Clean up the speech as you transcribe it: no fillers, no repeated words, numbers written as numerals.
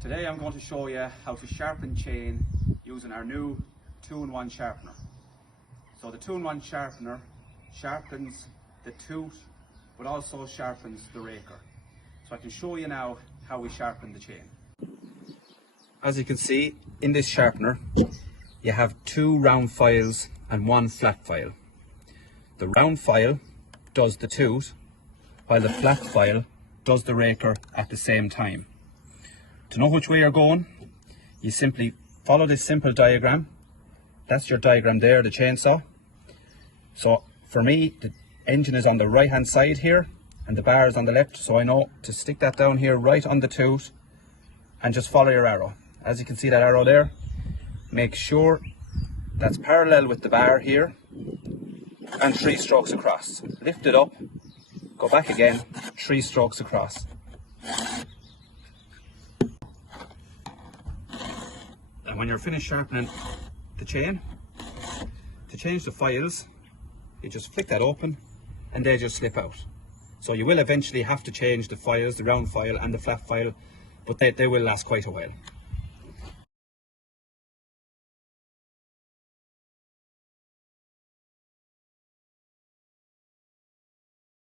Today I'm going to show you how to sharpen chain using our new 2-in-1 sharpener. So the 2-in-1 sharpener sharpens the tooth but also sharpens the raker. So I can show you now how we sharpen the chain. As you can see, in this sharpener you have 2 round files and 1 flat file. The round file does the tooth while the flat file does the raker at the same time. To know which way you're going, you simply follow this simple diagram. That's your diagram there, the chainsaw. So for me, the engine is on the right hand side here and the bar is on the left, so I know to stick that down here right on the tooth and just follow your arrow. As you can see that arrow there, make sure that's parallel with the bar here and 3 strokes across. Lift it up, go back again, 3 strokes across. And when you're finished sharpening the chain, to change the files, you just flick that open and they just slip out. So you will eventually have to change the files, the round file and the flat file, but they will last quite a while.